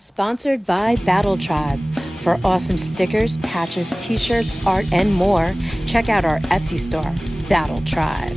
Sponsored by Battle Tribe. For awesome stickers, patches, t-shirts, art, and more, check out our Etsy store, Battle Tribe.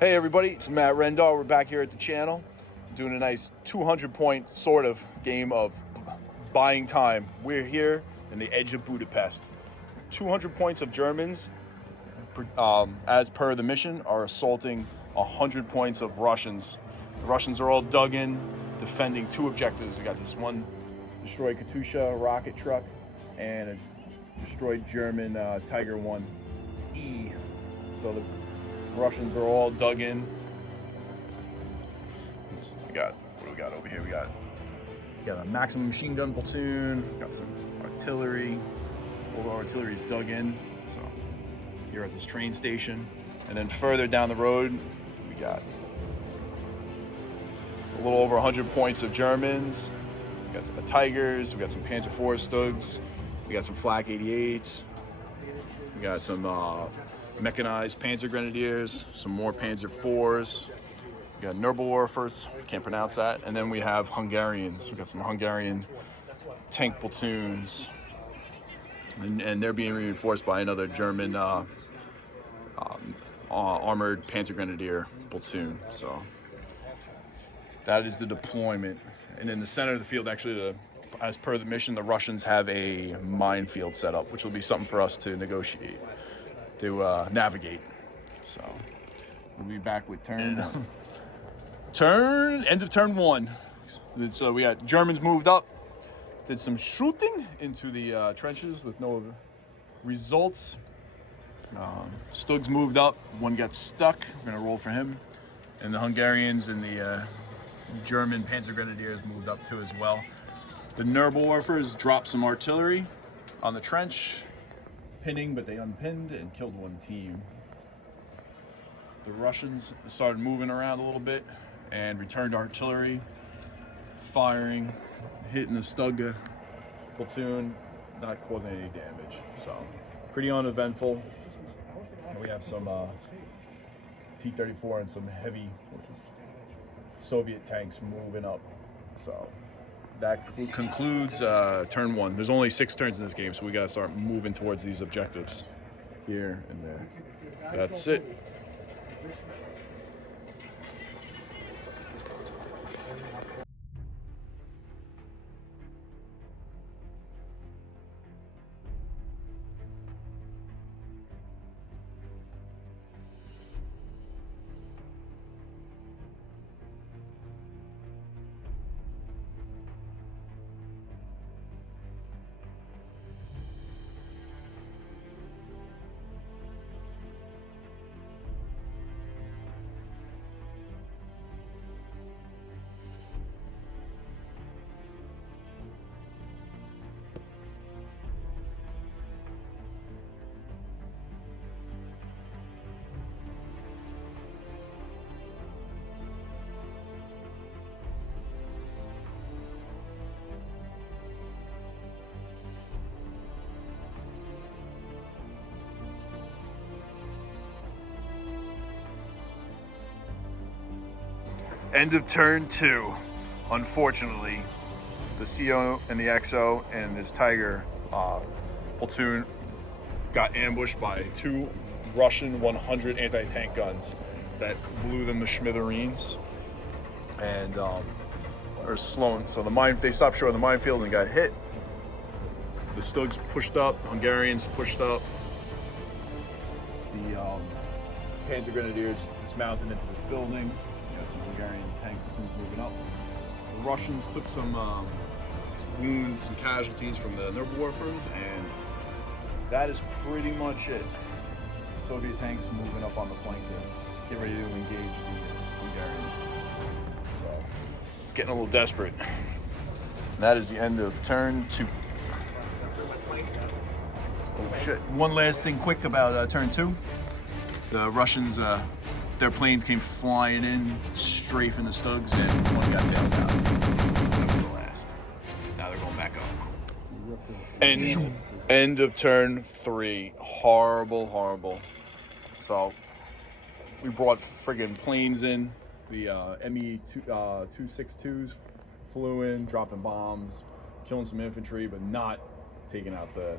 Hey everybody, it's Matt Rendall. We're back here at the channel doing a nice 200-point sort of game of buying time. We're here in the edge of Budapest. 200 points of Germans, as per the mission, are assaulting 100 points of Russians. The Russians are all dug in, defending two objectives. We got this one destroyed Katyusha rocket truck and a destroyed German Tiger 1E. So the Russians are all dug in. What do we got over here? We got a maximum machine gun platoon. We got some artillery. All the artillery is dug in. So here at this train station, and then further down the road, we got a little over 100 points of Germans. We got some Tigers. We got some Panzer IV Stugs. We got some Flak 88s. We got some mechanized Panzer Grenadiers, some more Panzer IVs. We got Nurembergers, can't pronounce that. And then we have Hungarians. We got some Hungarian tank platoons. And they're being reinforced by another German armored Panzer Grenadier platoon. So that is the deployment. And in the center of the field, actually, as per the mission, the Russians have a minefield set up, which will be something for us to negotiate, to navigate. So we'll be back with turn one. End of turn one. So we got Germans moved up, did some shooting into the trenches with no results. Stugs moved up, one got stuck. We're gonna roll for him. And the Hungarians and the German Panzer Grenadiers moved up too as well. The Nurembergers dropped some artillery on the trench, pinning, but they unpinned and killed one team. The Russians started moving around a little bit and returned artillery, firing, hitting the Stug platoon, not causing any damage. So pretty uneventful. We have some T-34 and some heavy Soviet tanks moving up. So that concludes turn one. There's only 6 turns in this game, so we gotta start moving towards these objectives here and there. That's it. End of turn 2. Unfortunately, the CO and the XO and his Tiger platoon got ambushed by 2 Russian 100 anti-tank guns that blew them to smithereens and are slowing. So they stopped short of the minefield and got hit. The Stugs pushed up, Hungarians pushed up. The Panzer Grenadiers dismounted into this building. You got some Hungarian tank platoons moving up. The Russians took some wounds, some casualties from the Nurembergers, and that is pretty much it. Soviet tanks moving up on the flank to get ready to engage the Hungarians. So it's getting a little desperate. And that is the end of turn 2. Oh shit. One last thing quick about turn 2. The Russians, their planes came flying in, strafing the Stugs, and one got down. That was the last. Now they're going back up. End of turn 3. Horrible. So we brought friggin' planes in. The Me-262s flew in, dropping bombs, killing some infantry, but not taking out the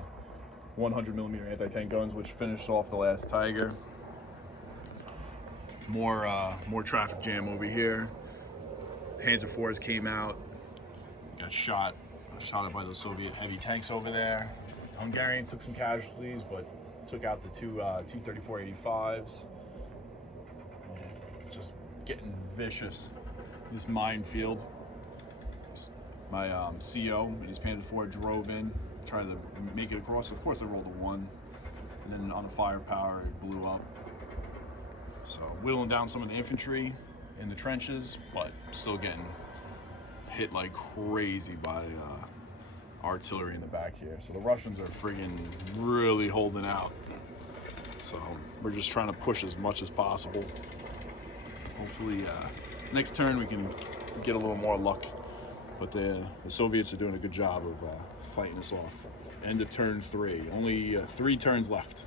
100mm anti-tank guns, which finished off the last Tiger. More traffic jam over here. Panzer IVs came out, got shot at by those Soviet heavy tanks over there. Hungarians took some casualties, but took out the 2 T-34-85s. Just getting vicious. This minefield. My CO and his Panzer IV drove in, tried to make it across. Of course, I rolled a 1, and then on the firepower, it blew up. So whittling down some of the infantry in the trenches, but still getting hit like crazy by artillery in the back here. So the Russians are friggin' really holding out. So we're just trying to push as much as possible. Hopefully next turn we can get a little more luck. But the Soviets are doing a good job of fighting us off. End of turn 3. Only 3 turns left.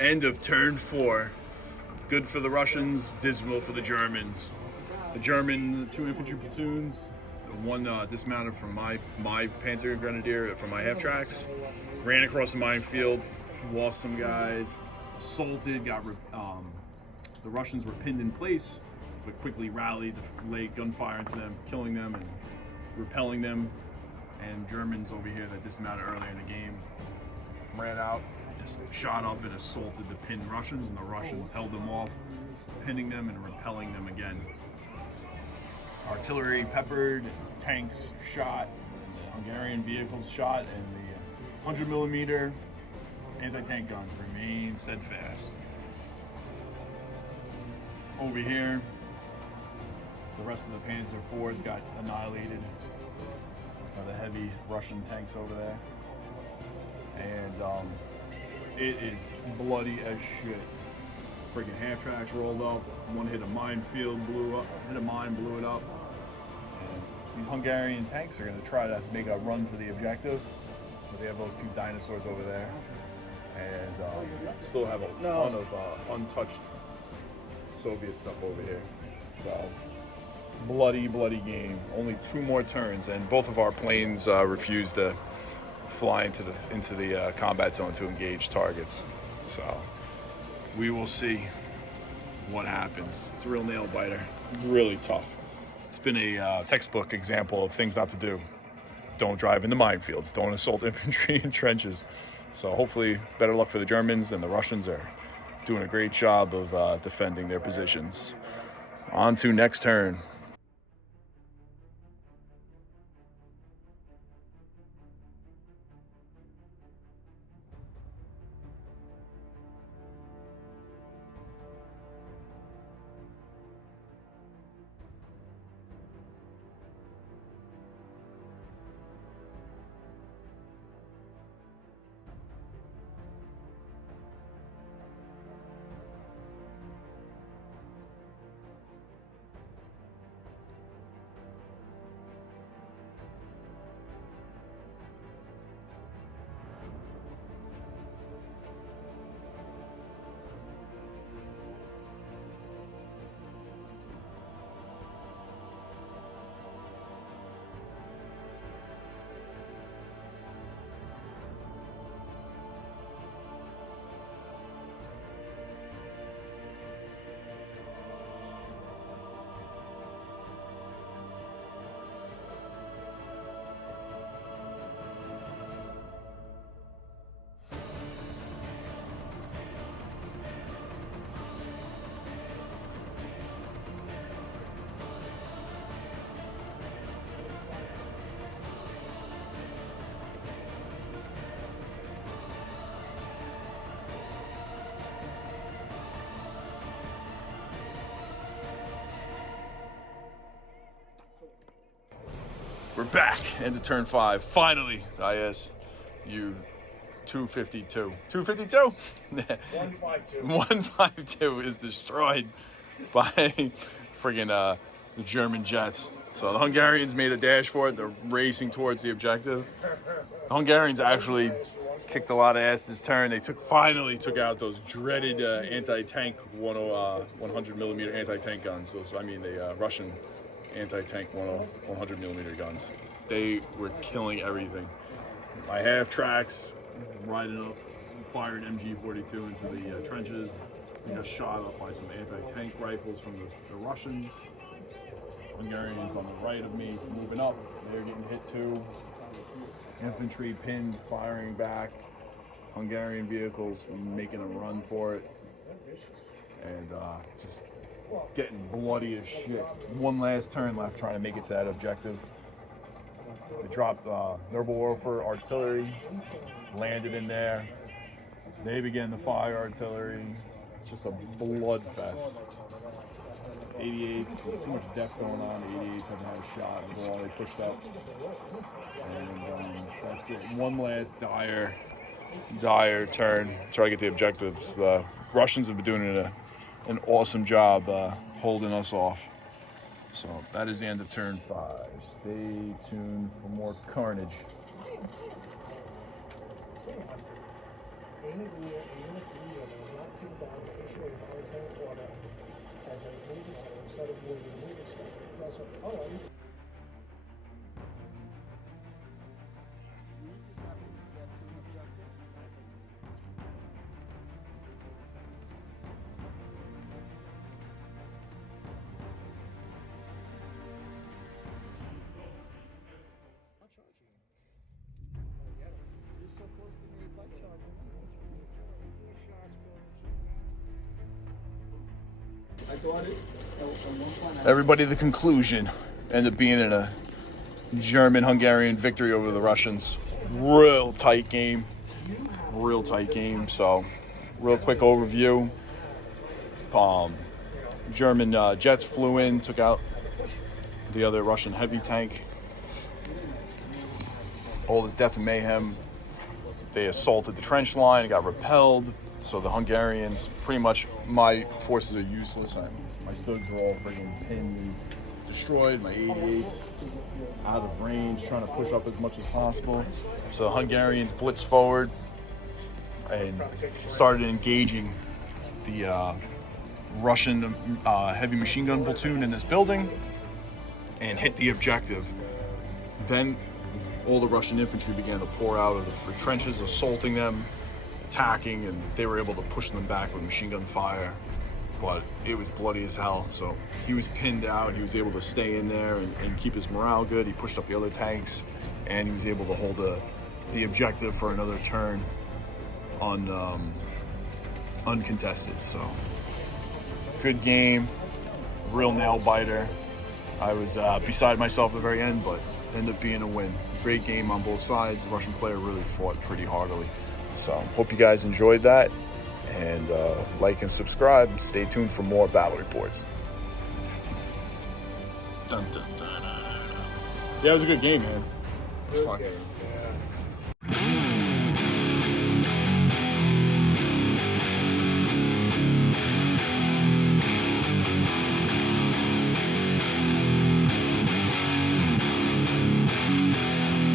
End of turn 4. Good for the Russians, dismal for the Germans. The German 2 infantry platoons, the one dismounted from my Panzer Grenadier from my half tracks, ran across the minefield, lost some guys, assaulted, the Russians were pinned in place, but quickly rallied to lay gunfire into them, killing them and repelling them. And Germans over here that dismounted earlier in the game ran out, just shot up and assaulted the pinned Russians, and the Russians held them off, pinning them and repelling them again. Artillery peppered, tanks shot, and the Hungarian vehicles shot, and the 100mm anti-tank guns remain steadfast. Over here, the rest of the Panzer IVs got annihilated by the heavy Russian tanks over there. And it is bloody as shit. Freaking half tracks rolled up. One hit a minefield, blew up. Hit a mine, blew it up. And these Hungarian tanks are going to try to make a run for the objective. But they have those 2 dinosaurs over there, and still have a ton of untouched Soviet stuff over here. So bloody game. Only 2 more turns, and both of our planes refused to fly into the combat zone to engage targets. So we will see what happens. It's a real nail biter, really tough. It's been a textbook example of things not to do. don't drive in the minefields, don't assault infantry in trenches. So hopefully better luck for the Germans, and the Russians are doing a great job of defending their positions. On to next turn. We're back into turn 5. Finally, ISU 252. 252? 152. 152 is destroyed by friggin' the German jets. So the Hungarians made a dash for it. They're racing towards the objective. The Hungarians actually kicked a lot of ass this turn. They finally took out those dreaded anti-tank 100 millimeter anti-tank guns. The Russian anti-tank 100 millimeter guns. They were killing everything. My half tracks riding up, firing MG42 into the trenches. We got shot up by some anti-tank rifles from the Russians. Hungarians on the right of me moving up. They're getting hit too. Infantry pinned, firing back. Hungarian vehicles making a run for it. And just getting bloody as shit. One last turn left trying to make it to that objective. They dropped Nuremberg artillery, landed in there. They began to fire artillery. Just a blood fest. 88s, there's too much death going on. 88s haven't had a shot until they pushed up. And that's it. One last dire turn. Try to get the objectives. The Russians have been doing an awesome job holding us off. So that is the end of turn 5. Stay tuned for more carnage. Everybody, the conclusion ended up being in a German-Hungarian victory over the Russians. Real tight game. So, real quick overview. German jets flew in, took out the other Russian heavy tank. All this death and mayhem. They assaulted the trench line, got repelled. So the Hungarians, pretty much, my forces are useless. My Stugs were all freaking pinned and destroyed. My 88s just out of range, trying to push up as much as possible. So the Hungarians blitzed forward and started engaging the Russian heavy machine gun platoon in this building and hit the objective. Then all the Russian infantry began to pour out of the trenches, assaulting them, attacking, and they were able to push them back with machine gun fire. But it was bloody as hell. So he was pinned out. He was able to stay in there and keep his morale good. He pushed up the other tanks and he was able to hold the objective for another turn on uncontested. So good game, real nail biter. I was beside myself at the very end, but ended up being a win. Great game on both sides. The Russian player really fought pretty heartily. So hope you guys enjoyed that, and like and subscribe. Stay tuned for more battle reports. Dun, dun, dun, dun, dun. Yeah, it was a good game, man. Good game. Yeah.